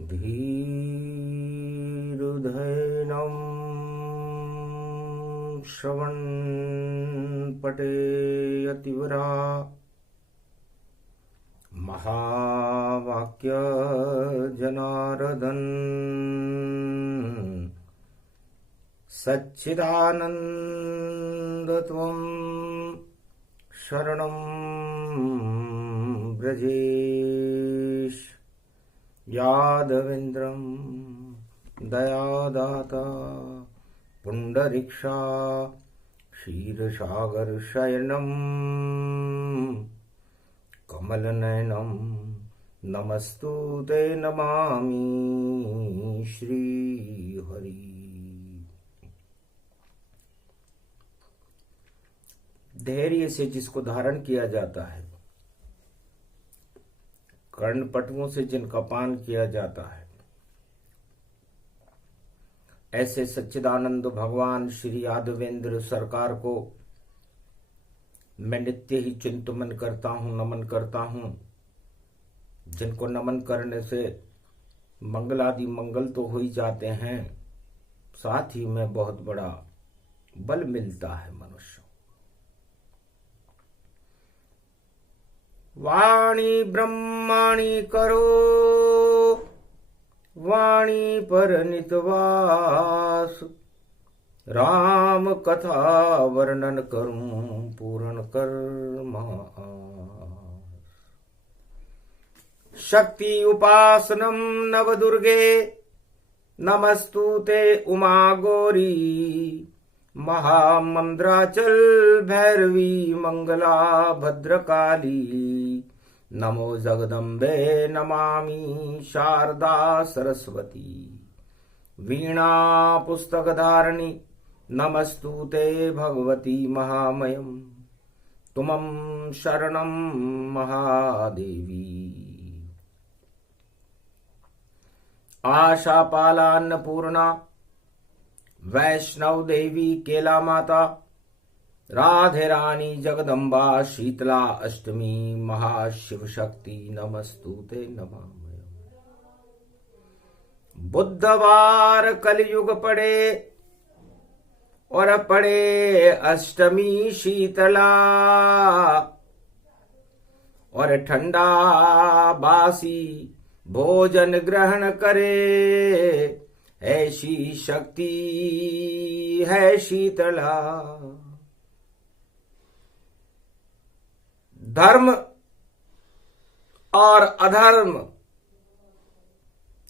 धीरुधैनं श्रवणपटे यतिवरा महावाक्य जनार्दन सच्चिदानंद त्वं शरणं ब्रजेश यादवेन्द्रं दयादाता पुंडरीक्षा क्षीरसागरशयनं कमलनयनं नमस्तुते नमामि श्रीहरि। धैर्य से जिसको धारण किया जाता है, कर्णपटुओं से जिनका पान किया जाता है, ऐसे सच्चिदानंद भगवान श्री यादवेंद्र सरकार को मैं नित्य ही चिंतन करता हूँ, नमन करता हूँ। जिनको नमन करने से मंगलादि मंगल तो हो ही जाते हैं, साथ ही में बहुत बड़ा बल मिलता है मनुष्य। वाणी ब्रह्माणी करो वाणी पर नितवास, राम कथा वर्णन करूं पूर्ण कर्मा। शक्ति उपासनम नव दुर्गे नमस्तुते उमा गौरी, महामंद्राचल भैरवी मंगला भद्रकाली, नमो जगदम्बे नमामि शारदा सरस्वती, वीणा पुस्तक धारिणी नमस्तुते भगवती महामयम, तुमं शरणं महादेवी। आशापाला अन्नपूर्णा वैष्णव देवी केला माता, राधे रानी जगदम्बा शीतला अष्टमी महाशिव शक्ति नमस्तुते नमामि। बुधवार कलयुग पड़े और पड़े अष्टमी शीतला, और ठंडा बासी भोजन ग्रहण करे, ऐसी शक्ति है शीतला। धर्म और अधर्म,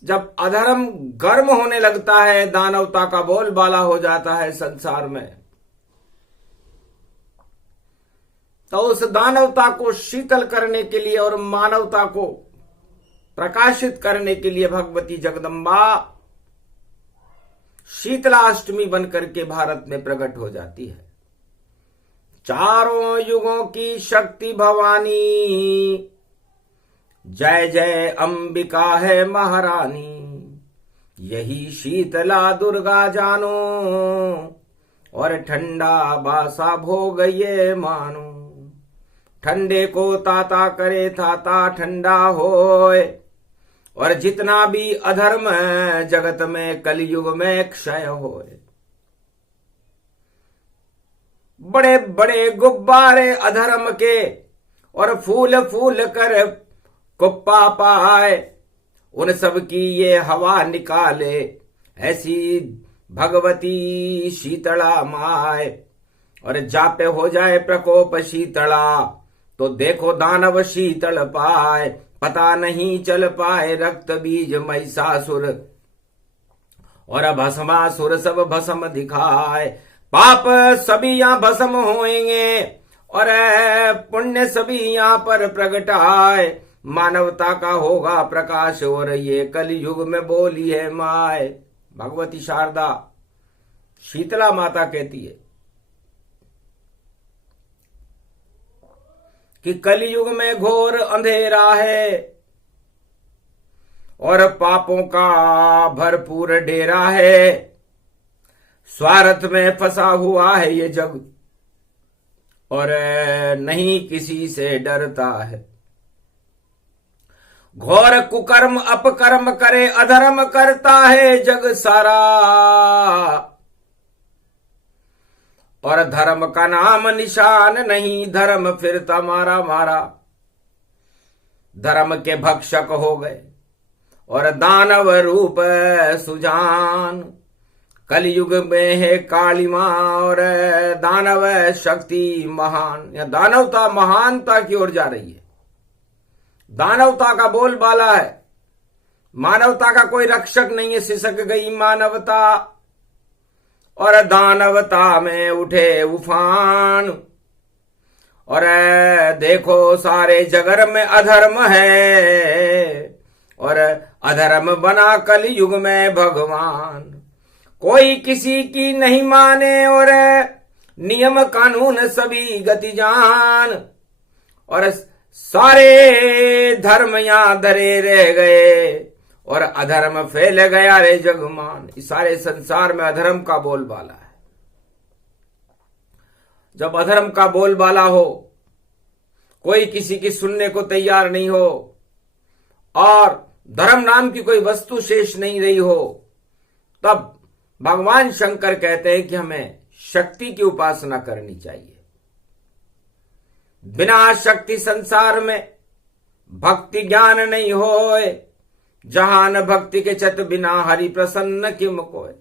जब अधर्म गर्म होने लगता है, दानवता का बोलबाला हो जाता है संसार में, तो उस दानवता को शीतल करने के लिए और मानवता को प्रकाशित करने के लिए भगवती जगदम्बा शीतला अष्टमी बनकर के भारत में प्रकट हो जाती है। चारों युगों की शक्ति भवानी, जय जय अंबिका है महारानी, यही शीतला दुर्गा जानो, और ठंडा बासा भोग ये मानो। ठंडे को ताता करे ताता ठंडा होए, और जितना भी अधर्म है जगत में कलयुग में क्षय होए। बड़े बड़े गुब्बारे अधर्म के और फूल फूल कर कुप्पा पाए, उन सब की ये हवा निकाले, ऐसी भगवती शीतला माए। और जापे हो जाए प्रकोप शीतला, तो देखो दानव शीतल पाए। पता नहीं चल पाए रक्त बीज महिषासुर, और भस्मासुर सब भस्म दिखाए। पाप सभी यहाँ भस्म होएंगे, और पुण्य सभी यहाँ पर प्रगट आए। मानवता का होगा प्रकाश, और ये कलयुग में बोली है माए। भगवती शारदा शीतला माता कहती है कि कलयुग में घोर अंधेरा है, और पापों का भरपूर डेरा है। स्वार्थ में फंसा हुआ है ये जग, और नहीं किसी से डरता है। घोर कुकर्म अपकर्म करे, अधर्म करता है जग सारा। और धर्म का नाम निशान नहीं, धर्म फिरता मारा मारा। धर्म के भक्षक हो गए और दानव रूप सुजान। कलयुग में है काली मां और दानव शक्ति महान। या दानवता महानता की ओर जा रही है। दानवता का बोलबाला है, मानवता का कोई रक्षक नहीं है। सिसक गई मानवता और दानवता में उठे उफान। और देखो सारे जगर में अधर्म है और अधर्म बना कलयुग में भगवान। कोई किसी की नहीं माने और नियम कानून सभी गति जान। और सारे धर्म यहां धरे रह गए और अधर्म फैल गया रे जगमान। इस सारे संसार में अधर्म का बोलबाला है। जब अधर्म का बोलबाला हो, कोई किसी की सुनने को तैयार नहीं हो और धर्म नाम की कोई वस्तु शेष नहीं रही हो, तब भगवान शंकर कहते हैं कि हमें शक्ति की उपासना करनी चाहिए। बिना शक्ति संसार में भक्ति ज्ञान नहीं होए। जहान भक्ति के चत बिना हरि प्रसन्न किम कोय।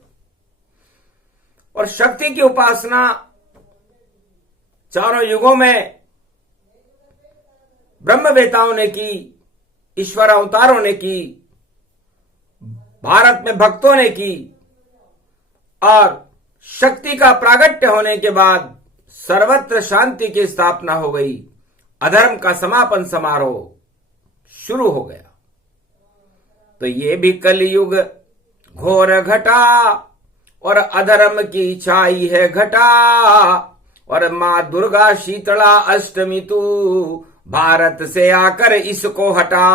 और शक्ति की उपासना चारों युगों में ब्रह्मवेताओं ने की, ईश्वर अवतारों ने की, भारत में भक्तों ने की। और शक्ति का प्रागट्य होने के बाद सर्वत्र शांति की स्थापना हो गई। अधर्म का समापन समारोह शुरू हो गया। तो ये भी कलयुग घोर घटा और अधर्म की छाई है घटा। और मां दुर्गा शीतला अष्टमी तू भारत से आकर इसको हटा।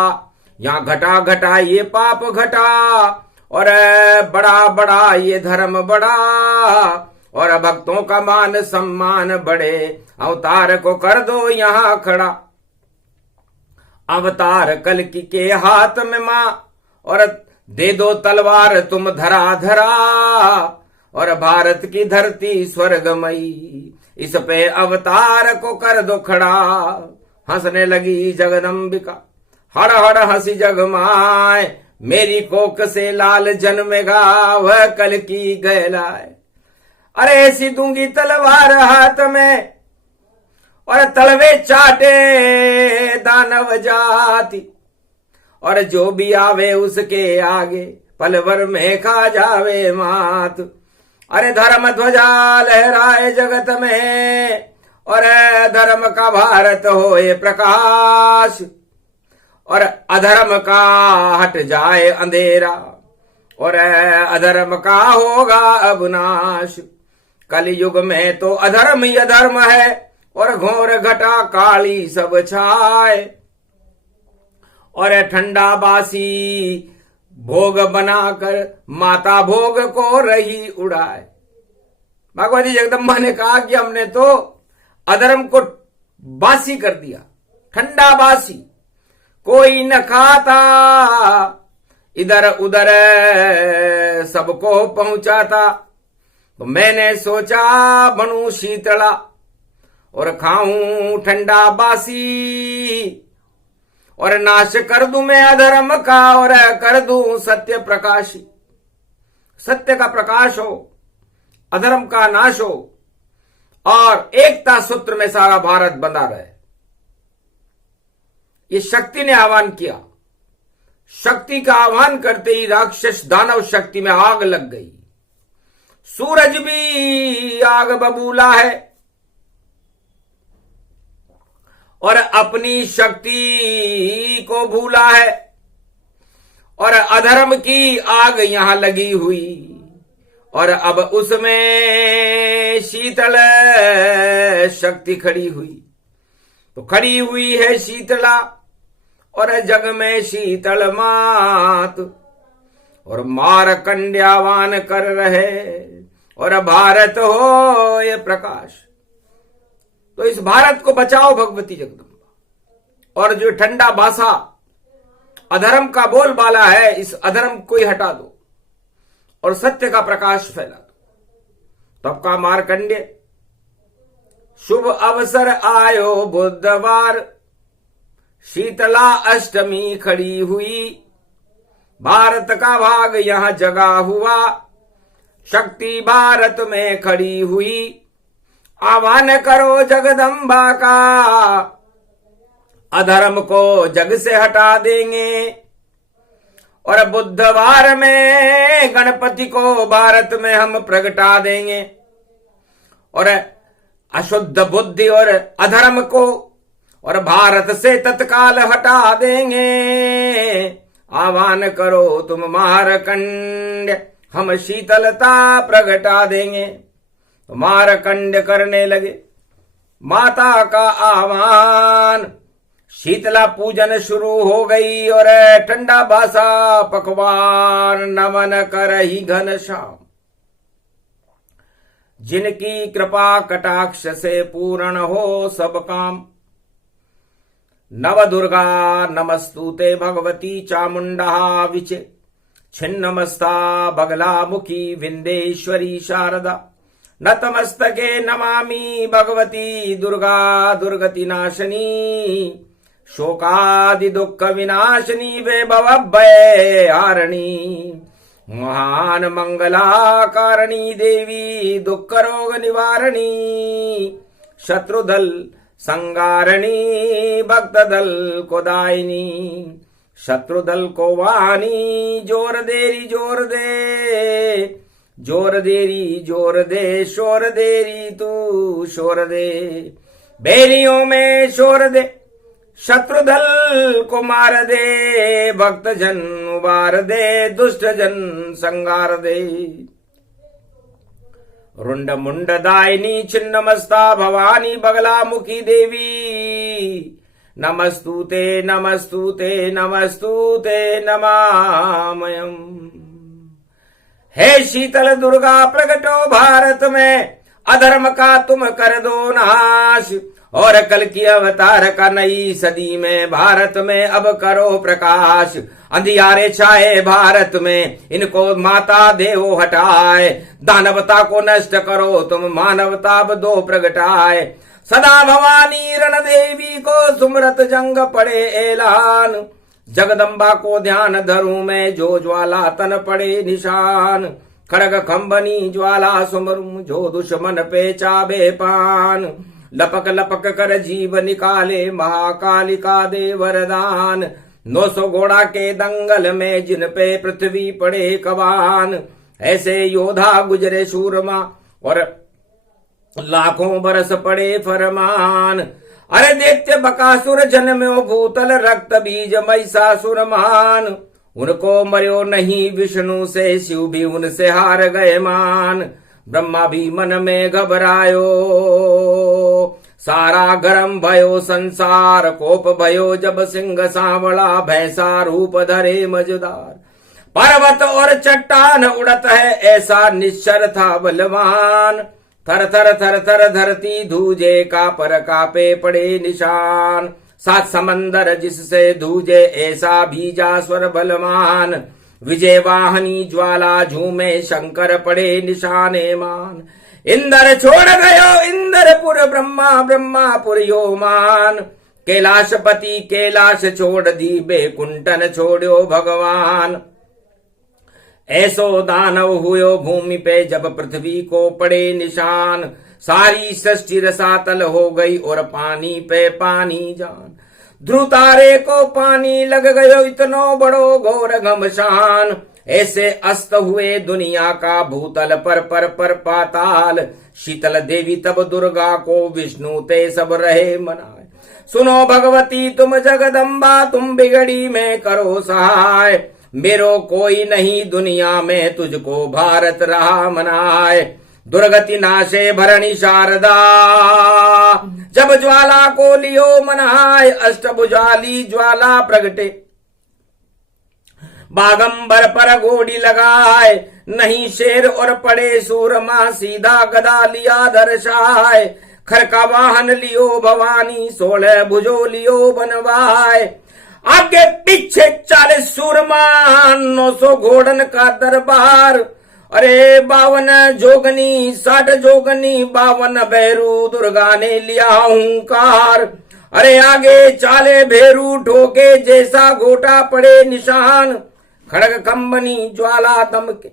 यहां घटा घटा ये पाप घटा और बड़ा बड़ा ये धर्म बड़ा। और भक्तों का मान सम्मान बढ़े, अवतार को कर दो यहां खड़ा। अवतार कल्कि के हाथ में मां और दे दो तलवार तुम धरा धरा। और भारत की धरती स्वर्गमयी, इस पे अवतार को कर दो खड़ा। हंसने लगी जगदम्बिका, हड़ हड़ हंसी जगमाए। मेरी कोक से लाल जन्मेगा वह कल की गहलाए। अरे ऐसी दूंगी तलवार हाथ में और तलवे चाटे दानव जाति। और जो भी आवे उसके आगे पल भर में खा जावे मात। अरे धर्म ध्वजा लहराए जगत में और धर्म का भारत होए प्रकाश। और अधर्म का हट जाए अंधेरा और अधर्म का होगा अब नाश। कलयुग में तो अधर्म ही अधर्म है और घोर घटा काली सब छाए। और ठंडा बासी भोग बनाकर माता भोग को रही उड़ाए। भगवती जगदम्बा ने कहा कि हमने तो अधर्म को बासी कर दिया, ठंडा बासी, कोई न खाता, इधर उधर सबको पहुंचाता। तो मैंने सोचा बनूं शीतला और खाऊं ठंडा बासी। और नाश कर दूं मैं अधर्म का और कर दूं सत्य प्रकाशी। सत्य का प्रकाश हो, अधर्म का नाश हो और एकता सूत्र में सारा भारत बंधा रहे। ये शक्ति ने आह्वान किया। शक्ति का आह्वान करते ही राक्षस दानव शक्ति में आग लग गई। सूरज भी आग बबूला है और अपनी शक्ति को भूला है। और अधर्म की आग यहां लगी हुई और अब उसमें शीतल शक्ति खड़ी हुई। तो खड़ी हुई है शीतला और जग में शीतल मात। और मार कंड्यावान कर रहे और भारत हो ये प्रकाश। तो इस भारत को बचाओ भगवती जगदम्बा। और जो ठंडा बासा अधर्म का बोलबाला है, इस अधर्म को ही हटा दो और सत्य का प्रकाश फैला दो। तब का मार्कंडेय, शुभ अवसर आयो बुधवार, शीतला अष्टमी खड़ी हुई, भारत का भाग यहां जगा हुआ, शक्ति भारत में खड़ी हुई, आह्वान करो जगदम्बा का, अधर्म को जग से हटा देंगे। और बुधवार में गणपति को भारत में हम प्रगटा देंगे और अशुद्ध बुद्धि और अधर्म को और भारत से तत्काल हटा देंगे। आह्वान करो तुम मारकंड, हम शीतलता प्रगटा देंगे। तो मारकंड करने लगे माता का आह्वान, शीतला पूजन शुरू हो गई और ठंडा बासा पकवान नमन करही घनश्याम। जिनकी कृपा कटाक्ष से पूर्ण हो सब काम, नव दुर्गा नमस्तुते भगवती चामुंडा विचे, छिन्नमस्ता बगला मुखी विंदेश्वरी शारदा, नतमस्तके नमामि भगवती दुर्गा दुर्गति नाशनी, शोकादि दुख विनाशनी वैभव भय हारिणी, महान मंगला कारिणी देवी दुख रोग निवारणी, शत्रुदल संगारणी भक्त दल को दायिनी, शत्रुदल को वानी, जोर देरी जोर दे, जोर देरी जोर दे, शोर देरी तू शोर दे, बेरियों में शोर दे, शत्रुदल को मार दे, भक्त जन उबार दे, दुष्ट जन संगार दे। रुंड मुंड दायिनी छिन्नमस्ता भवानी बगला मुखी देवी, नमस्तुते नमस्तुते नमस्तुते नमामयम। हे शीतल दुर्गा प्रगटो भारत में, अधर्म का तुम कर दो नाश, और कल की अवतार का नई सदी में भारत में अब करो प्रकाश। अंधियारे छाए भारत में, इनको माता देवो हटाए, दानवता को नष्ट करो तुम मानवता दो प्रगटाए। सदा भवानी रण देवी को सुमरत जंग पड़े ऐलान, जगदम्बा को ध्यान धरूं मैं जो ज्वाला तन पड़े निशान, खड़ग खंबनी ज्वाला सुमरूं जो दुश्मन पे चाबे पान, लपक लपक कर जीव निकाले महाकालिका दे वरदान, 900 घोड़ा के दंगल में जिन पे पृथ्वी पड़े कबान, ऐसे योद्धा गुजरे शूरमा और लाखों बरस पड़े फरमान। अरे दैत्य बकासुर जन्म्यो भूतल रक्त बीज महिषासुर मान, उनको मर्यो नहीं विष्णु से शिव भी उनसे हार गए मान। ब्रह्मा भी मन में घबरायो सारा गरम भयो संसार, कोप भयो जब सिंह सांवला भैंसा रूप धरे मजदार। पर्वत और चट्टान उड़त है ऐसा निश्चर था बलवान, थर थर थर थर धरती धूजे का पर कापे पड़े निशान। 7 समंदर जिससे धूजे ऐसा भीजा स्वर बलवान, विजय वाहनी ज्वाला झूमे शंकर पड़े निशाने मान। इंद्र छोड़ गयो इंद्रपुर ब्रह्मा ब्रह्मापुर यो मान, कैलाशपति कैलाश छोड़ दी बेकुंठन छोड़ो भगवान। ऐसो दानव हुयो भूमि पे जब पृथ्वी को पड़े निशान, सारी सृष्टि रसातल हो गई और पानी पे पानी जान। ध्रुव तारे को पानी लग गयो इतनो बड़ो घोर घमशान, ऐसे अस्त हुए दुनिया का भूतल पर पाताल। शीतल देवी तब दुर्गा को विष्णु ते सब रहे मनाए। सुनो भगवती तुम जगदम्बा तुम बिगड़ी में करो सहाय, मेरो कोई नहीं दुनिया में तुझको भारत रहा मनाए। दुर्गति नाशे भरणी शारदा जब ज्वाला को लियो मनाए, अष्टभुजाली ज्वाला प्रगटे बागंबर पर घोड़ी लगाए। नहीं शेर और पड़े सूरमा सीधा गदा लिया दर्शाए। खर का वाहन लियो भवानी 16 भुजो लियो बनवाए। आगे पीछे 40 सूरमा, 900 घोड़न का दरबार। अरे 52 जोगनी, 60 जोगनी, 52 भैरू, दुर्गा ने लिया हुंकार। अरे आगे चाले भेरू, ठोके जैसा घोटा पड़े निशान। खड़ग खंबनी ज्वाला दमके,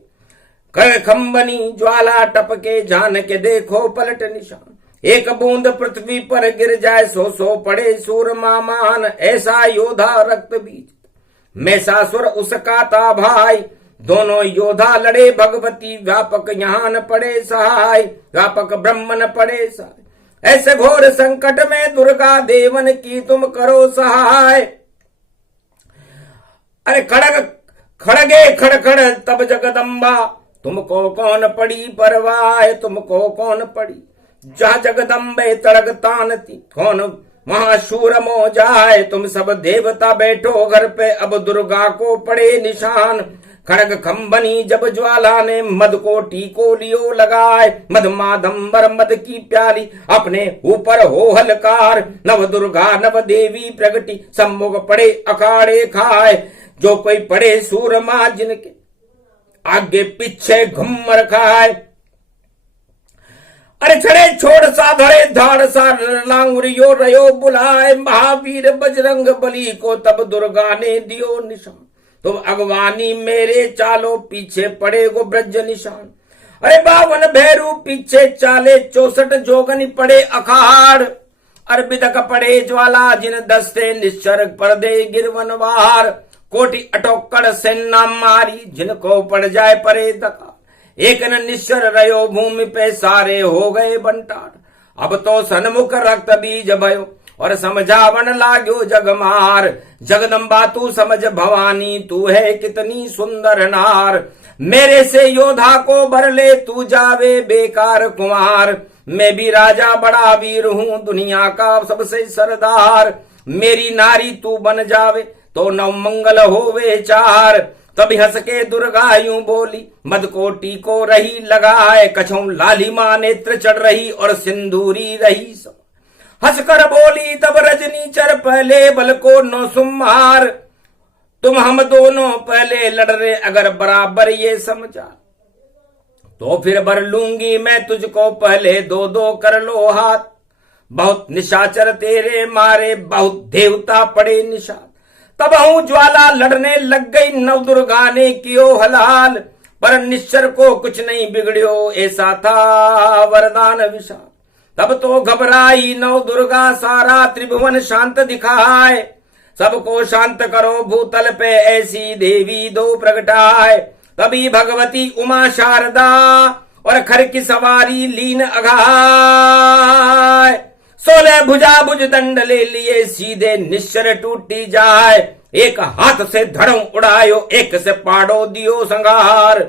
खड़ग खंबनी ज्वाला टपके, जान के देखो पलट निशान। एक बूंद पृथ्वी पर गिर जाए, 100 पड़े सूरमा मान। ऐसा योधा रक्त बीज मैसासुर उसका था भाई। दोनों योद्धा लड़े भगवती, व्यापक यहाँ न पड़े सहाय, व्यापक ब्रह्म न पड़े सहाय। ऐसे घोर संकट में दुर्गा देवन की तुम करो सहाय। अरे खड़ग खड़गे खड़खड़ तब जगदम्बा, तुमको कौन पड़ी परवाह, तुमको कौन पड़ी। जहाँ जगदम्बे तड़ग तानती, कौन महाशूर मो जाए। तुम सब देवता बैठो घर पे, अब दुर्गा को पड़े निशान। खड़ग खंबनी जब ज्वाला ने, मद को टीको लियो लगाए। मद मादंबर मद की प्याली, अपने ऊपर हो हलकार। नव दुर्गा नव देवी प्रगति, सम्मुख पड़े अखाड़े खाए। जो कोई पड़े सूरमा जिनके, आगे पीछे घुम्मर खाए। अरे छड़े छोड़ सा धड़े धाड़ सा, लांगुरियो रयो बुलाए। महावीर बजरंग बली को तब दुर्गा ने दियो निशान। तुम अगवानी मेरे चालो, पीछे पड़े गो ब्रज निशान। अरे 52 भैरू पीछे चाले, 64 जोगनी पड़े अखाड़। अरबिदक पड़े ज्वाला जिन दस्ते, निश्चर पर दे गिरवनवार। कोटि अटोकड़ सेना मारी, जिनको पड़ जाए परे दका। एक न निश्चर रयो भूमि पे, सारे हो गए बंटार। अब तो सन्मुख रक्त बीज भयो, और समझावन लाग्यो जगमार। जगदम्बा तू समझ भवानी, तू है कितनी सुंदर नार। मेरे से योद्धा को भर ले, तू जावे बेकार कुमार। मैं भी राजा बड़ा वीर हूँ, दुनिया का सबसे सरदार। मेरी नारी तू बन जावे, तो नव मंगल होवे चार। तभी हंस के दुर्गा यूं बोली, मद कोटी को रही लगाए। कछों लालिमा नेत्र चढ़ रही, और सिंदूरी रही सब। हंसकर बोली तब रजनी चर, पहले बल को नो सुमार। तुम हम दोनों पहले लड़ रहे, अगर बराबर ये समझा, तो फिर बर लूंगी मैं तुझको पहले। 2-2 कर लो हाथ, बहुत निशाचर तेरे मारे, बहुत देवता पड़े निशान। तब हूं ज्वाला लड़ने लग गई, नव दुर्गा ने कियो हलाल। पर निश्चर को कुछ नहीं बिगड़ियो, ऐसा था वरदान विशाल। तब तो घबराई नव दुर्गा, सारा त्रिभुवन शांत दिखाए। सबको शांत करो भूतल पे, ऐसी देवी दो प्रगटाए। तभी भगवती उमा शारदा, और खर की सवारी लीन अघाय। 16 भुजा भुज दंड ले लिए, सीधे निश्चर टूटी जाए। एक हाथ से धड़ों उड़ायो, एक से पाड़ो दियो संगार।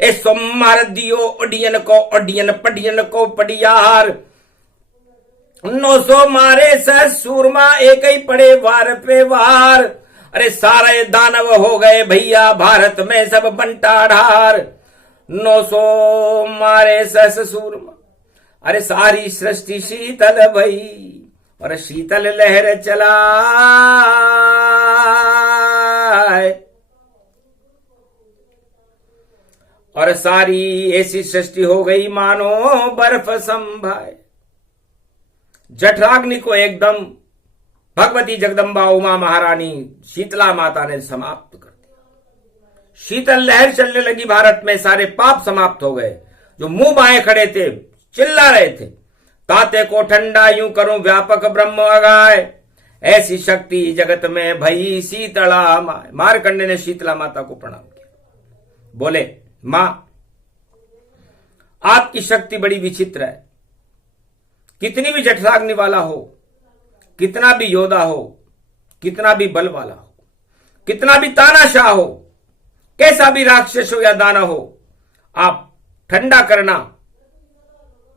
ऐसो मार दियो ओडियन को ओडियन, पडियन को पडियार। 900 मारे सहस सूरमा, एक ही पड़े वार पे वार। अरे सारे दानव हो गए भैया, भारत में सब बंटा ढार। 900 मारे सहस सूरमा, अरे सारी सृष्टि शीतल भई, और शीतल लहर चला। और सारी ऐसी सृष्टि हो गई मानो बर्फ संभाए। जठराग्नि को एकदम भगवती जगदम्बा उमा महारानी शीतला माता ने समाप्त कर दिया। शीतल लहर चलने लगी भारत में, सारे पाप समाप्त हो गए। जो मुंह बाएं खड़े थे चिल्ला रहे थे, ताते को ठंडा यूं करूं व्यापक ब्रह्म अगाए। ऐसी शक्ति जगत में भई शीतला माए। मारकंडे ने शीतला माता को प्रणाम किया, बोले मां आपकी शक्ति बड़ी विचित्र है। कितनी भी जठराग्नि वाला हो, कितना भी योद्धा हो, कितना भी बल वाला हो, कितना भी तानाशाह हो, कैसा भी राक्षस हो या दाना हो, आप ठंडा करना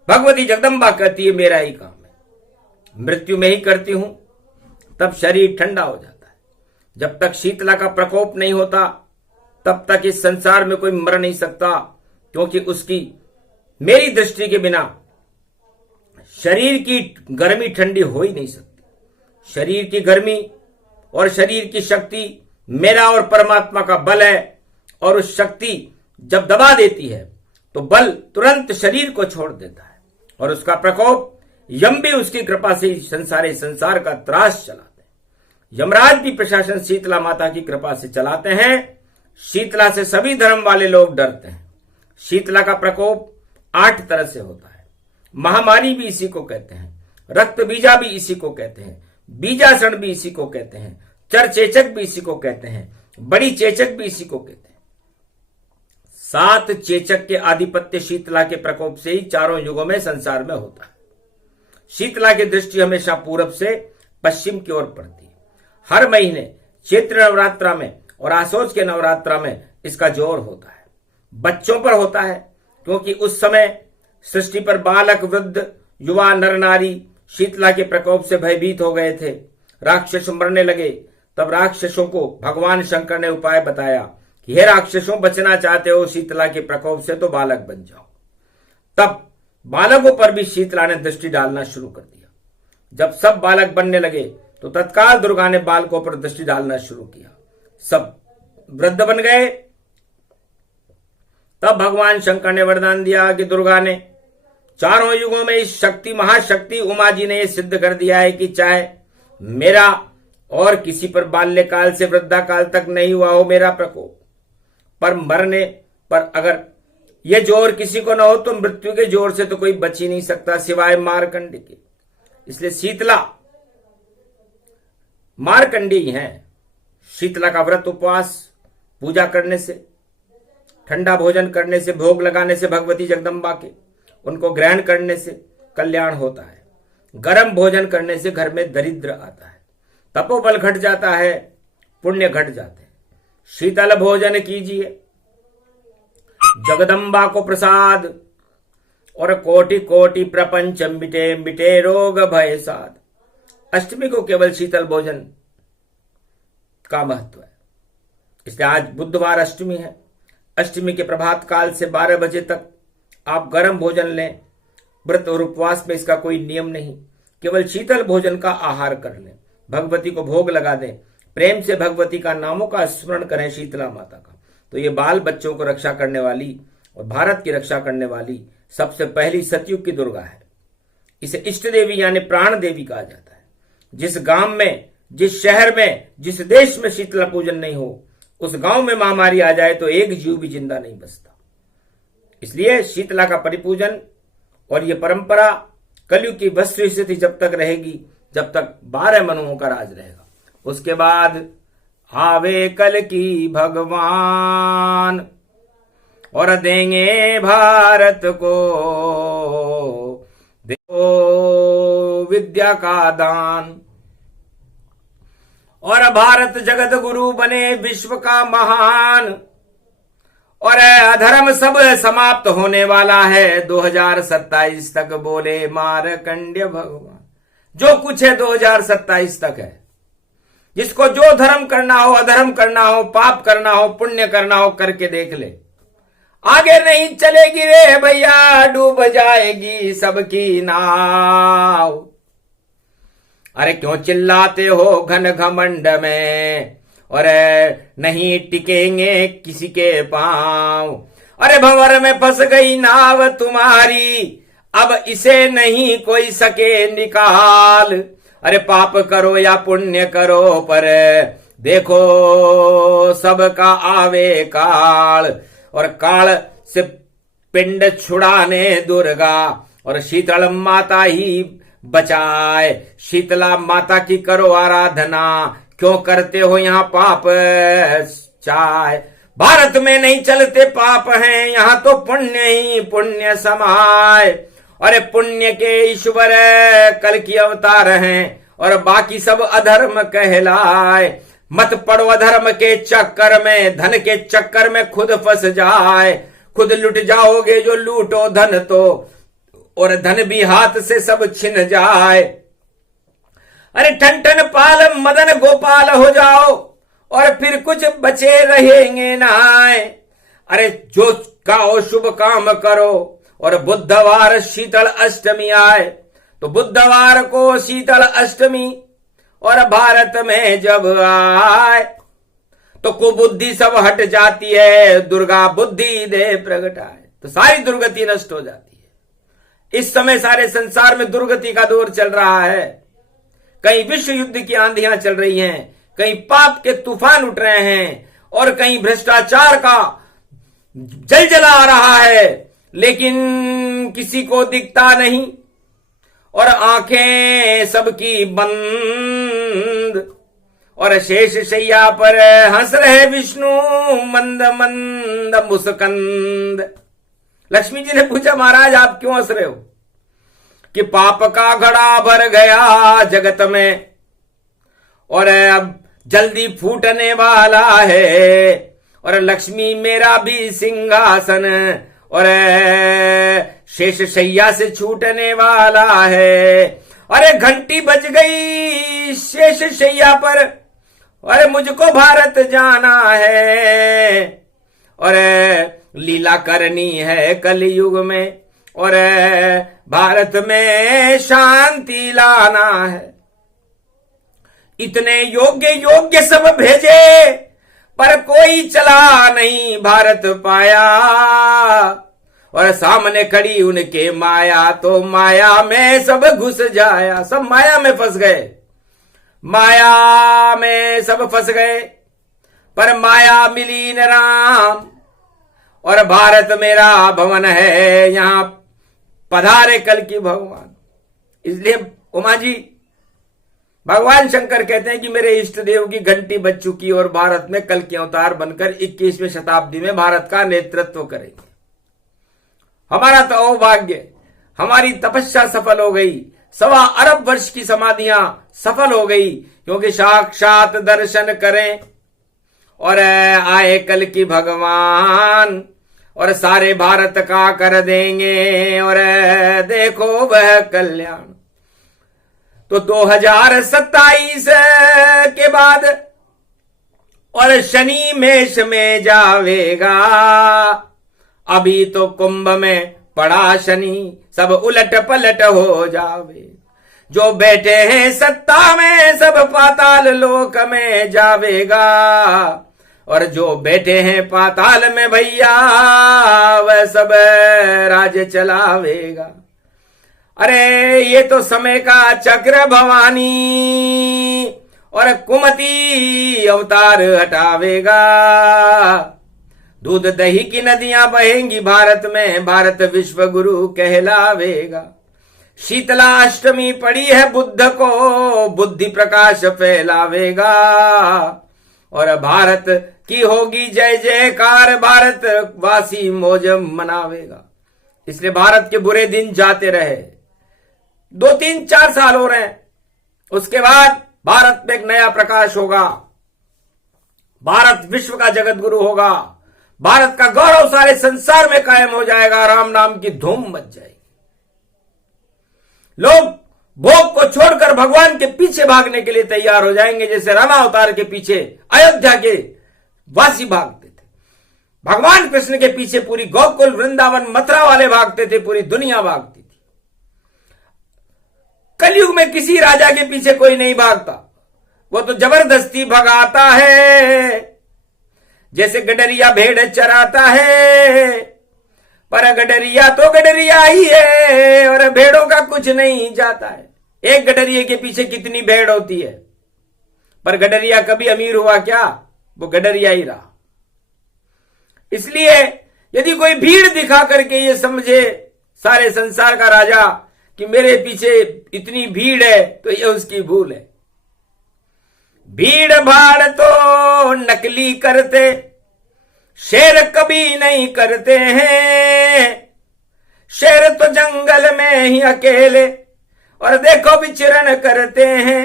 भगवती जगदम्बा कहती है मेरा ही काम है। मृत्यु में ही करती हूं, तब शरीर ठंडा हो जाता है। जब तक शीतला का प्रकोप नहीं होता तब तक इस संसार में कोई मर नहीं सकता, क्योंकि उसकी मेरी दृष्टि के बिना शरीर की गर्मी ठंडी हो ही नहीं सकती। शरीर की गर्मी और शरीर की शक्ति मेरा और परमात्मा का बल है। और उस शक्ति जब दबा देती है तो बल तुरंत शरीर को छोड़ देता है और उसका प्रकोप यम भी उसकी कृपा से संसार का त्रास चलाते हैं। यमराज भी प्रशासन शीतला माता की कृपा से चलाते हैं। शीतला से सभी धर्म वाले लोग डरते हैं। शीतला का प्रकोप 8 तरह से होता है। महामारी भी इसी को कहते हैं, रक्त बीजा भी इसी को कहते हैं, बीजासण भी इसी को कहते हैं, चरचेचक भी इसी को कहते हैं, बड़ी चेचक भी इसी को कहते हैं। 7 चेचक के आधिपत्य शीतला के प्रकोप से ही चारों युगों में संसार में होता है। शीतला की दृष्टि हमेशा पूरब से पश्चिम की ओर पड़ती है। हर महीने चैत्र नवरात्रा में और आसोज के नवरात्रा में इसका जोर होता है। बच्चों पर होता है क्योंकि उस समय सृष्टि पर बालक, वृद्ध, युवा, नर नारी शीतला के प्रकोप से भयभीत हो गए थे। राक्षस मरने लगे। तब राक्षसों को भगवान शंकर ने उपाय बताया कि हे राक्षसों, बचना चाहते हो शीतला के प्रकोप से तो बालक बन जाओ। तब बालकों पर भी शीतला ने दृष्टि डालना शुरू कर दिया। जब सब बालक बनने लगे तो तत्काल दुर्गा ने बालकों पर दृष्टि डालना शुरू किया। सब वृद्ध बन गए। तब भगवान शंकर ने वरदान दिया कि दुर्गा ने चारों युगों में इस शक्ति, महाशक्ति उमा जी ने यह सिद्ध कर दिया है कि चाहे मेरा और किसी पर बाल्यकाल से वृद्धाकाल तक नहीं हुआ हो मेरा प्रकोप, पर मरने पर अगर यह जोर किसी को न हो तो मृत्यु के जोर से तो कोई बच ही नहीं सकता सिवाय मारकंडे के। इसलिए शीतला मारकंडी है। शीतला का व्रत, उपवास, पूजा करने से, ठंडा भोजन करने से, भोग लगाने से भगवती जगदम्बा के उनको ग्रहण करने से कल्याण होता है। गर्म भोजन करने से घर में दरिद्र आता है, तपोबल घट जाता है, पुण्य घट जाते हैं। शीतल भोजन कीजिए, जगदम्बा को प्रसाद, और कोटि कोटि प्रपंच मिटे मिटे रोग भय साध। अष्टमी को केवल शीतल भोजन का महत्व है। इसलिए आज बुधवार अष्टमी है। अष्टमी के प्रभात काल से 12 बजे तक आप गर्म भोजन लें। व्रत और उपवास में इसका कोई नियम नहीं, केवल शीतल भोजन का आहार कर लें, भगवती को भोग लगा दें, प्रेम से भगवती का नामों का स्मरण करें, शीतला माता का। तो ये बाल बच्चों को रक्षा करने वाली और भारत की रक्षा करने वाली सबसे पहली सतयुग की दुर्गा है। इसे इष्ट देवी यानी प्राण देवी कहा जाता है। जिस गांव में, जिस शहर में, जिस देश में शीतला पूजन नहीं हो, उस गांव में महामारी आ जाए तो एक जीव भी जिंदा नहीं बचता। इसलिए शीतला का परिपूजन और ये परंपरा कलयुग की वस्तु स्थिति जब तक रहेगी, जब तक 12 मनुओं का राज रहेगा। उसके बाद आवे कल की भगवान और देंगे भारत को देखो विद्या का दान, और भारत जगत गुरु बने विश्व का महान, और अधर्म सब समाप्त होने वाला है 2027 तक, बोले मार्कंडेय भगवान। जो कुछ है 2027 तक है। जिसको जो धर्म करना हो, अधर्म करना हो, पाप करना हो, पुण्य करना हो, करके देख ले। आगे नहीं चलेगी रे भैया, डूब जाएगी सबकी नाव। अरे क्यों चिल्लाते हो घन घमंड में, और नहीं टिकेंगे किसी के पांव। अरे भंवर में फंस गई नाव तुम्हारी, अब इसे नहीं कोई सके निकाल। अरे पाप करो या पुण्य करो, पर देखो सबका आवे काल, और काल से पिंड छुड़ाने दुर्गा, और शीतल माता ही बचाए। शीतला माता की करो आराधना, क्यों करते हो यहाँ पाप चाय। भारत में नहीं चलते पाप हैं, यहाँ तो पुण्य ही पुण्य समाए। अरे पुण्य के ईश्वर कल की अवतार हैं, और बाकी सब अधर्म कहलाए। मत पड़ो अधर्म के चक्कर में, धन के चक्कर में खुद फंस जाए। खुद लुट जाओगे जो लूटो धन तो, और धन भी हाथ से सब छिन जाए। अरे ठन ठन पाल मदन गोपाल हो जाओ, और फिर कुछ बचे रहेंगे नाय। अरे जो काओ शुभ काम करो, और बुधवार शीतल अष्टमी आए, तो बुधवार को शीतल अष्टमी, और भारत में जब आए तो कुबुद्धि सब हट जाती है, दुर्गा बुद्धि दे प्रगटाए, तो सारी दुर्गति नष्ट हो जाती है। इस समय सारे संसार में दुर्गति का दौर चल रहा है। कहीं विश्व युद्ध की आंधियां चल रही हैं, कहीं पाप के तूफान उठ रहे हैं, और कहीं भ्रष्टाचार का जलजला आ रहा है, लेकिन किसी को दिखता नहीं, और आंखें सबकी बंद, और शेष शैया पर हंस रहे विष्णु मंद मंद मुस्कंद। लक्ष्मी जी ने पूछा, महाराज आप क्यों हंस रहे हो? कि पाप का घड़ा भर गया जगत में, और अब जल्दी फूटने वाला है, और लक्ष्मी मेरा भी सिंहासन और शेष शैया से छूटने वाला है। अरे घंटी बज गई शेष शैया पर, अरे मुझको भारत जाना है, और लीला करनी है कलयुग में, और भारत में शांति लाना है। इतने योग्य योग्य सब भेजे, पर कोई चला नहीं भारत पाया, और सामने खड़ी उनके माया, तो माया में सब घुस जाया। सब माया में फंस गए, माया में सब फंस गए, पर माया मिली न राम, और भारत मेरा भवन है, यहां पधारे कल की भगवान। इसलिए उमा जी, भगवान शंकर कहते हैं कि मेरे इष्ट देव की घंटी बज चुकी, और भारत में कल के अवतार बनकर 21वीं शताब्दी में भारत का नेतृत्व करेंगे। हमारा तो अभाग्य, हमारी तपस्या सफल हो गई, 1.25 अरब वर्ष की समाधियां सफल हो गई, क्योंकि साक्षात दर्शन करें और आए कल की भगवान, और सारे भारत का कर देंगे, और देखो वह कल्याण। तो 2027 के बाद और शनि मेष में जावेगा, अभी तो कुंभ में पड़ा शनि, सब उलट पलट हो जावे। जो बैठे हैं सत्ता में सब पाताल लोक में जावेगा, और जो बैठे हैं पाताल में भैया वह सब राज चलावेगा। अरे ये तो समय का चक्र भवानी, और कुमति अवतार हटावेगा। दूध दही की नदियां बहेंगी भारत में, भारत विश्व गुरु कहलावेगा। शीतला अष्टमी पड़ी है बुद्ध को, बुद्धि प्रकाश फैलावेगा, और भारत की होगी जय जयकार, भारत वासी मौज मनावेगा। इसलिए भारत के बुरे दिन जाते रहे, 2, 3, 4 साल हो रहे हैं, उसके बाद भारत में एक नया प्रकाश होगा, भारत विश्व का जगत गुरु होगा, भारत का गौरव सारे संसार में कायम हो जाएगा, राम नाम की धूम मच जाएगी। लोग भोग को छोड़कर भगवान के पीछे भागने के लिए तैयार हो जाएंगे, जैसे रामावतार के पीछे अयोध्या के वासी भागते थे, भगवान कृष्ण के पीछे पूरी गोकुल वृंदावन मथुरा वाले भागते थे, पूरी दुनिया भागती थी। कलयुग में किसी राजा के पीछे कोई नहीं भागता, वो तो जबरदस्ती भगाता है, जैसे गडरिया भेड़ चराता है, पर गडरिया तो गडरिया ही है, और भेड़ों का कुछ नहीं जाता है। एक गडरिये के पीछे कितनी भेड़ होती है, पर गडरिया कभी अमीर हुआ क्या? वो गडरिया ही रहा। इसलिए यदि कोई भीड़ दिखा करके ये समझे सारे संसार का राजा कि मेरे पीछे इतनी भीड़ है, तो ये उसकी भूल है। भीड़ भाड़ तो नकली करते, शेर कभी नहीं करते हैं, शेर तो जंगल में ही अकेले और देखो विचरण करते हैं।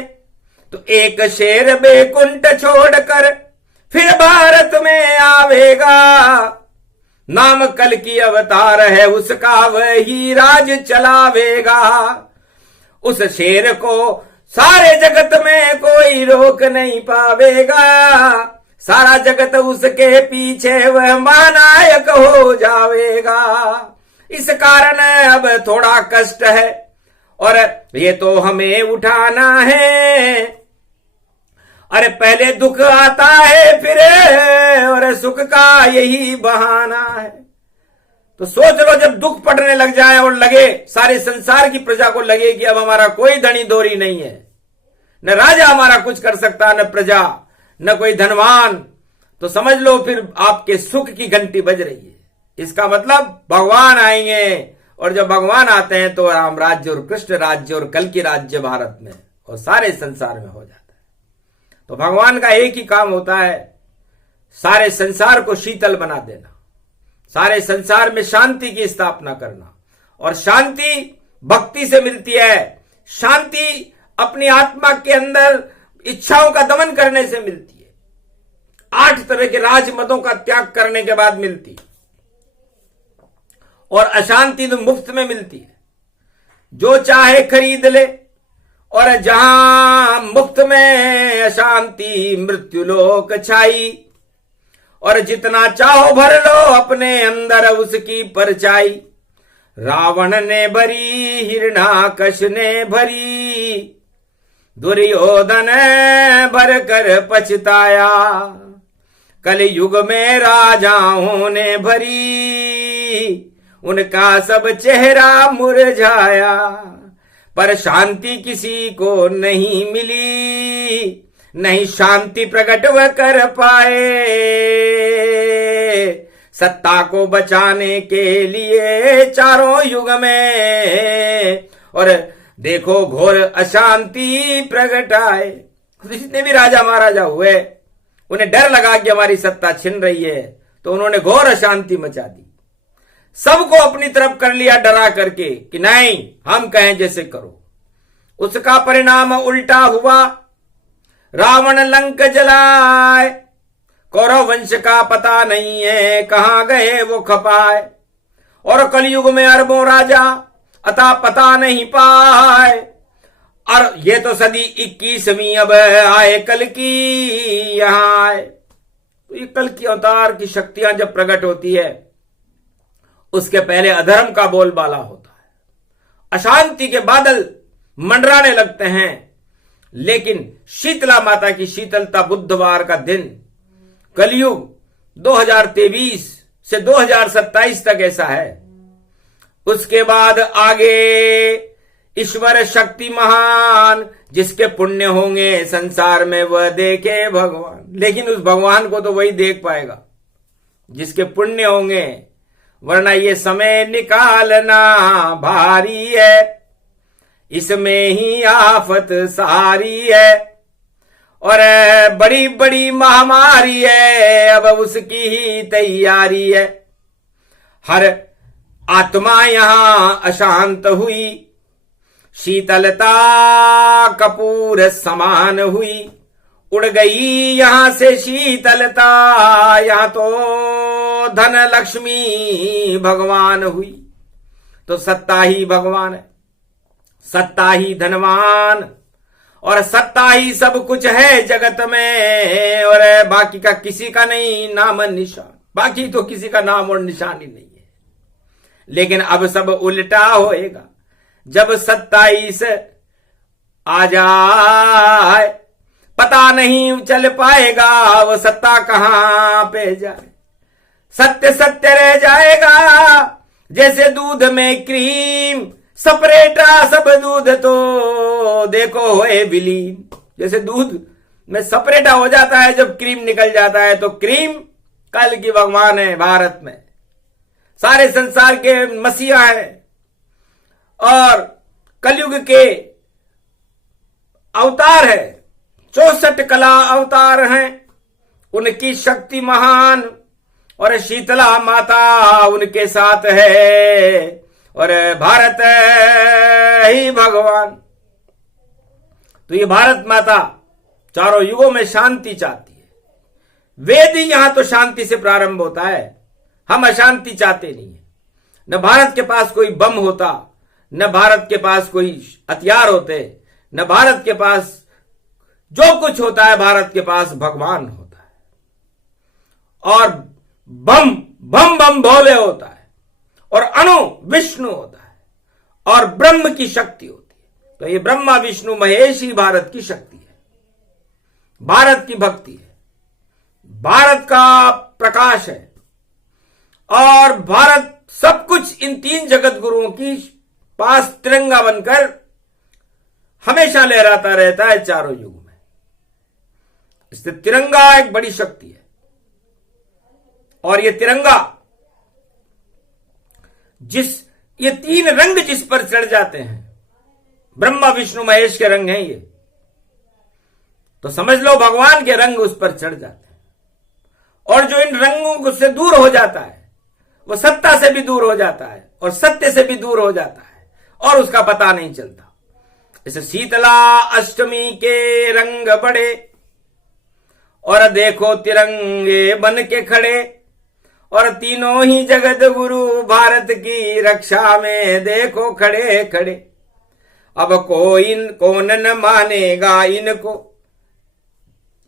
तो एक शेर बेकुंठ छोड़कर फिर भारत में आवेगा, नाम कल की अवतार है उसका, वही राज चलावेगा। उस शेर को सारे जगत में कोई रोक नहीं पावेगा, सारा जगत उसके पीछे वह महानायक हो जावेगा। इस कारण अब थोड़ा कष्ट है और ये तो हमें उठाना है, अरे पहले दुख आता है फिर और सुख का यही बहाना है। तो सोच लो, जब दुख पड़ने लग जाए और लगे सारे संसार की प्रजा को लगे कि अब हमारा कोई धनी दोरी नहीं है, न राजा हमारा कुछ कर सकता, न प्रजा, न कोई धनवान, तो समझ लो फिर आपके सुख की घंटी बज रही है। इसका मतलब भगवान आएंगे, और जब भगवान आते हैं तो राम राज्य और कृष्ण राज्य और कल की राज्य भारत में और सारे संसार में हो जाता है। तो भगवान का एक ही काम होता है, सारे संसार को शीतल बना देना, सारे संसार में शांति की स्थापना करना। और शांति भक्ति से मिलती है, शांति अपनी आत्मा के अंदर इच्छाओं का दमन करने से मिलती है, 8 तरह के राजमदों का त्याग करने के बाद मिलती है। और अशांति तो मुफ्त में मिलती है, जो चाहे खरीद ले। और जहां मुफ्त में अशांति मृत्यु लोक छाई, और जितना चाहो भर लो अपने अंदर उसकी परछाई। रावण ने भरी, हिरणाकश ने भरी, दुर्योधन भर कर पछताया। कलयुग में राजाओं ने भरी, उनका सब चेहरा मुरझाया। पर शांति किसी को नहीं मिली, नहीं शांति प्रकट वह कर पाए। सत्ता को बचाने के लिए चारों युग में, और देखो घोर अशांति प्रकट आए। जितने भी राजा महाराजा हुए, उन्हें डर लगा कि हमारी सत्ता छिन रही है, तो उन्होंने घोर अशांति मचा दी, सबको अपनी तरफ कर लिया डरा करके कि नहीं, हम कहें जैसे करो। उसका परिणाम उल्टा हुआ, रावण लंक जलाए। कौरव वंश का पता नहीं है कहां गए वो खपाए। और कलयुग में अरबों राजा अता पता नहीं पाए। और ये तो सदी 21वीं अब आए कल की यहां आए। तो ये कल की अवतार की शक्तियां जब प्रकट होती है, उसके पहले अधर्म का बोलबाला होता है, अशांति के बादल मंडराने लगते हैं। लेकिन शीतला माता की शीतलता, बुधवार का दिन, कलयुग 2023 से 2027 तक ऐसा है। उसके बाद आगे ईश्वर शक्ति महान, जिसके पुण्य होंगे संसार में वह देखे भगवान। लेकिन उस भगवान को तो वही देख पाएगा जिसके पुण्य होंगे, वरना ये समय निकालना भारी है, इसमें ही आफत सारी है। और बड़ी बड़ी महामारी है, अब उसकी ही तैयारी है। हर आत्मा यहां अशांत हुई, शीतलता कपूर समान हुई। उड़ गई यहां से शीतलता, यहां तो धन लक्ष्मी भगवान हुई। तो सत्ता ही भगवान है, सत्ता ही धनवान, और सत्ता ही सब कुछ है जगत में। और बाकी का किसी का नहीं नाम निशान, बाकी तो किसी का नाम और निशान ही नहीं है। लेकिन अब सब उल्टा होएगा, जब 27 आ जाए, पता नहीं चल पाएगा वो सत्ता कहां पे जाए। सत्य सत्य रह जाएगा जैसे दूध में क्रीम, सपरेटा सब दूध तो देखो होए विलीन। जैसे दूध में सपरेटा हो जाता है जब क्रीम निकल जाता है, तो क्रीम कल की भगवान है भारत में, सारे संसार के मसीहा है। और कलयुग के अवतार है, 64 कला अवतार हैं, उनकी शक्ति महान। और शीतला माता उनके साथ है, और भारत ही भगवान। तो ये भारत माता चारों युगों में शांति चाहती है। वेद ही यहां तो शांति से प्रारंभ होता है, हम अशांति चाहते नहीं है। न भारत के पास कोई बम होता, न भारत के पास कोई हथियार होते, न भारत के पास जो कुछ होता है, भारत के पास भगवान होता है। और बम बम बम भोले होता है, और अणु विष्णु होता है, और ब्रह्म की शक्ति होती है। तो ये ब्रह्मा विष्णु महेश ही भारत की शक्ति है। भारत की भक्ति है, भारत का प्रकाश है, और भारत सब कुछ इन तीन जगत गुरुओं की पास तिरंगा बनकर हमेशा लहराता रहता है चारों युग में। इसलिए तिरंगा एक बड़ी शक्ति है, और ये तिरंगा ये तीन रंग जिस पर चढ़ जाते हैं, ब्रह्मा विष्णु महेश के रंग हैं ये, तो समझ लो भगवान के रंग उस पर चढ़ जाते हैं। और जो इन रंगों से दूर हो जाता है वो सत्ता से भी दूर हो जाता है और सत्य से भी दूर हो जाता है, और उसका पता नहीं चलता। जैसे शीतला अष्टमी के रंग बड़े, और देखो तिरंगे बन के खड़े, और तीनों ही जगत गुरु भारत की रक्षा में देखो खड़े खड़े। अब कौन न मानेगा इनको,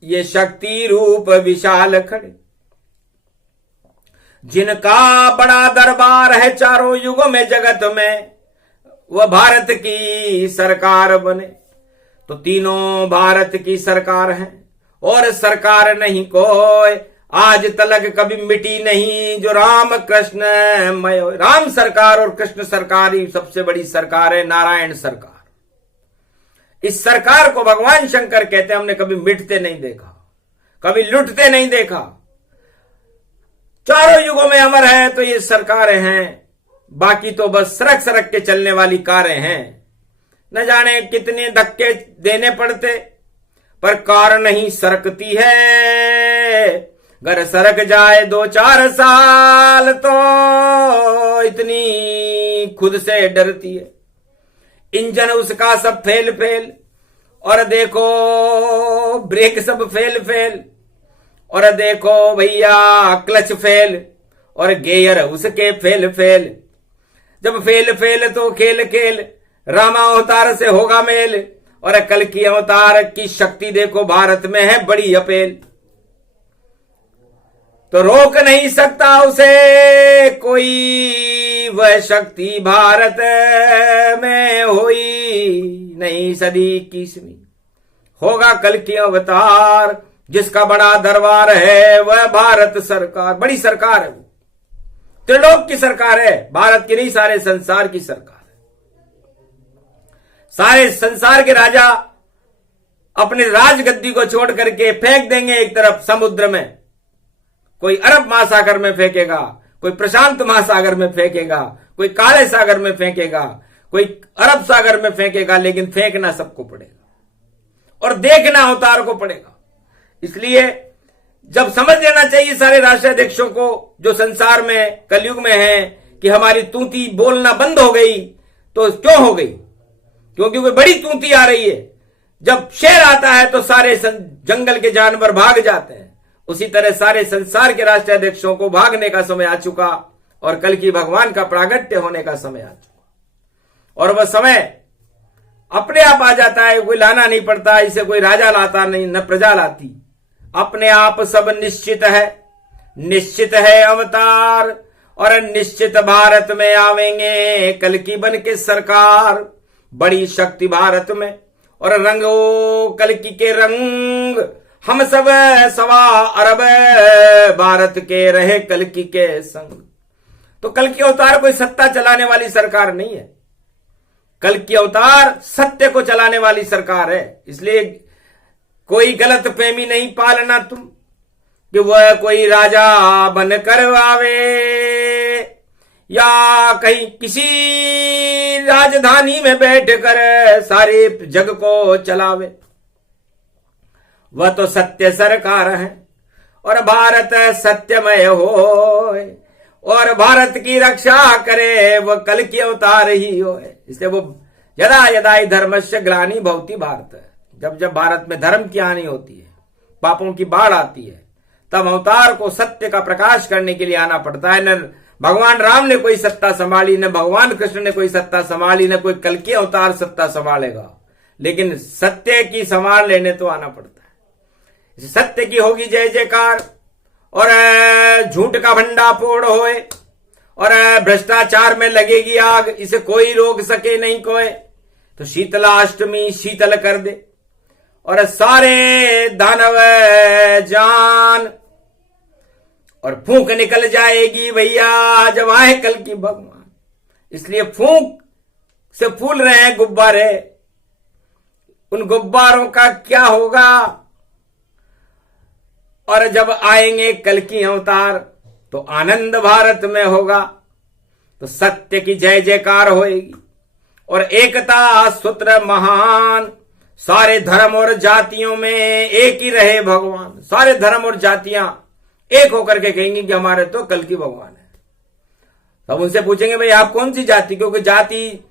ये शक्ति रूप विशाल खड़े। जिनका बड़ा दरबार है चारों युगों में जगत में, वह भारत की सरकार बने। तो तीनों भारत की सरकार हैं, और सरकार नहीं कोई आज तलक कभी मिटी नहीं जो राम कृष्ण मय। राम सरकार और कृष्ण सरकार ही सबसे बड़ी सरकार है, नारायण सरकार। इस सरकार को भगवान शंकर कहते हैं, हमने कभी मिटते नहीं देखा, कभी लुटते नहीं देखा, चारों युगों में अमर है। तो ये सरकारें हैं, बाकी तो बस सरक सरक के चलने वाली कारें हैं। न जाने कितने धक्के देने पड़ते, पर कार नहीं सरकती है। घर सरक जाए 2-4 साल तो इतनी खुद से डरती है। इंजन उसका सब फेल फेल, और देखो ब्रेक सब फेल फेल, और देखो भैया क्लच फेल, और गियर उसके फेल फेल। जब फेल फेल तो खेल खेल, रामा अवतार से होगा मेल। और कल की अवतार की शक्ति देखो भारत में है बड़ी अपेल। तो रोक नहीं सकता उसे कोई, वह शक्ति भारत में हुई नहीं सदी 21वीं। होगा कल की अवतार, जिसका बड़ा दरबार है वह भारत सरकार। बड़ी सरकार है वो, त्रिलोक की सरकार है, भारत की नहीं सारे संसार की सरकार है। सारे संसार के राजा अपने राजगद्दी को छोड़ करके फेंक देंगे एक तरफ समुद्र में। कोई अरब महासागर में फेंकेगा, कोई प्रशांत महासागर में फेंकेगा, कोई काले सागर में फेंकेगा, कोई अरब सागर में फेंकेगा, लेकिन फेंकना सबको पड़ेगा और देखना अवतार को पड़ेगा। इसलिए जब समझ लेना चाहिए सारे राष्ट्राध्यक्षों को जो संसार में कलयुग में है कि हमारी तूती बोलना बंद हो गई, तो क्यों हो गई? क्योंकि कोई बड़ी तूती आ रही है। जब शेर आता है तो सारे जंगल के जानवर भाग जाते हैं। उसी तरह सारे संसार के राष्ट्राध्यक्षों को भागने का समय आ चुका और कल की भगवान का प्रागट्य होने का समय आ चुका। और वह समय अपने आप आ जाता है, कोई लाना नहीं पड़ता, इसे कोई राजा लाता नहीं, न प्रजा लाती, अपने आप सब निश्चित है। निश्चित है अवतार और निश्चित भारत में आवेंगे कल की बन के सरकार। बड़ी शक्ति भारत में और रंगो कल की के रंग, हम सब 1.25 अरब भारत के रहे कल की के संग। तो कल की अवतार कोई सत्ता चलाने वाली सरकार नहीं है, कल की अवतार सत्य को चलाने वाली सरकार है। इसलिए कोई गलत फहमी नहीं पालना तुम कि वह कोई राजा बन कर आवे या कहीं किसी राजधानी में बैठकर सारे जग को चलावे। वह तो सत्य सरकार है और भारत सत्यमय हो और भारत की रक्षा करे, वह कल की अवतार ही हो। इसलिए वो यदा यदा ही धर्मस्य ग्लानि भवति भारत, जब जब भारत में धर्म की हानि होती है, पापों की बाढ़ आती है, तब अवतार को सत्य का प्रकाश करने के लिए आना पड़ता है। न भगवान राम ने कोई सत्ता संभाली, न भगवान कृष्ण ने कोई सत्ता संभाली, न कोई कल की अवतार सत्ता संभालेगा, लेकिन सत्य की संभाल लेने तो आना पड़ता है। सत्य की होगी जय जयकार और झूठ का भंडा फोड़ होए और भ्रष्टाचार में लगेगी आग, इसे कोई रोक सके नहीं कोई। तो शीतला अष्टमी शीतल कर दे और सारे दानव जान, और फूंक निकल जाएगी भैया जब आए कल की भगवान। इसलिए फूंक से फूल रहे हैं गुब्बारे, उन गुब्बारों का क्या होगा? और जब आएंगे कल की अवतार तो आनंद भारत में होगा, तो सत्य की जय जयकार होएगी और एकता सूत्र महान। सारे धर्म और जातियों में एक ही रहे भगवान। सारे धर्म और जातियां एक होकर के कहेंगे कि हमारे तो कल की भगवान है। तब उनसे पूछेंगे भाई आप कौन सी जाति? क्योंकि जाति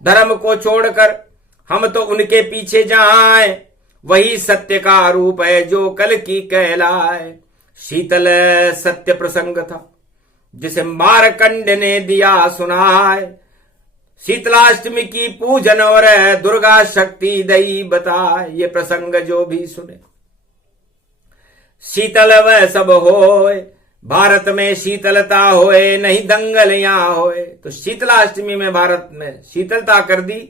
धर्म को छोड़कर हम तो उनके पीछे जाएं, वही सत्य का रूप है जो कल की कहलाए। शीतल सत्य प्रसंग था जिसे मारकंड ने दिया सुनाए। शीतलाष्टमी की पूजन और दुर्गा शक्ति दई बताए। ये प्रसंग जो भी सुने शीतल वह सब होए, भारत में शीतलता होए, नहीं दंगल यहां होए। तो शीतलाष्टमी में भारत में शीतलता कर दी।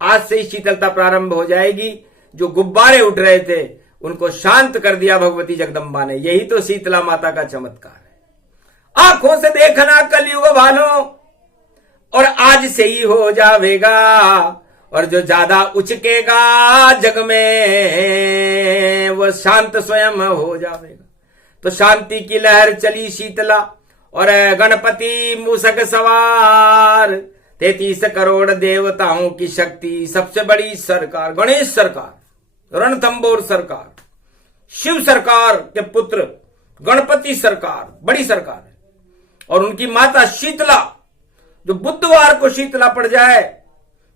आज से ही शीतलता प्रारंभ हो जाएगी। जो गुब्बारे उठ रहे थे उनको शांत कर दिया भगवती जगदम्बा ने। यही तो शीतला माता का चमत्कार है। आंखों से देखना कलयुग वालों, और आज से ही हो जावेगा। और जो ज्यादा उचकेगा जग में वो शांत स्वयं हो जावेगा। तो शांति की लहर चली शीतला, और गणपति मूषक सवार, 33 करोड़ देवताओं की शक्ति, सबसे बड़ी सरकार गणेश सरकार, रणथंबोर सरकार, शिव सरकार के पुत्र गणपति सरकार, बड़ी सरकार है। और उनकी माता शीतला, जो बुधवार को शीतला पड़ जाए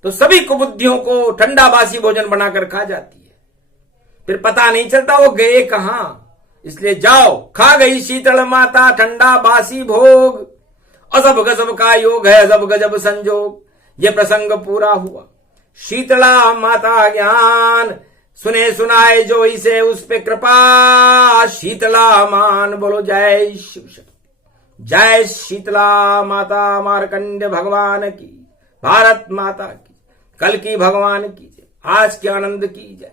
तो सभी कुबुद्धियों को ठंडा बासी भोजन बनाकर खा जाती है। फिर पता नहीं चलता वो गए कहां। इसलिए जाओ, खा गई शीतल माता ठंडा बासी भोग। अजब गजब का योग है, अजब गजब संजोग। ये प्रसंग पूरा हुआ। शीतला माता ज्ञान सुने सुनाए जो इसे, उस पे कृपा शीतला मान। बोलो जय शिव शक्ति, जय शीतला माता मार्कंड भगवान की, भारत माता की, कल की भगवान की जय, आज के आनंद की जय।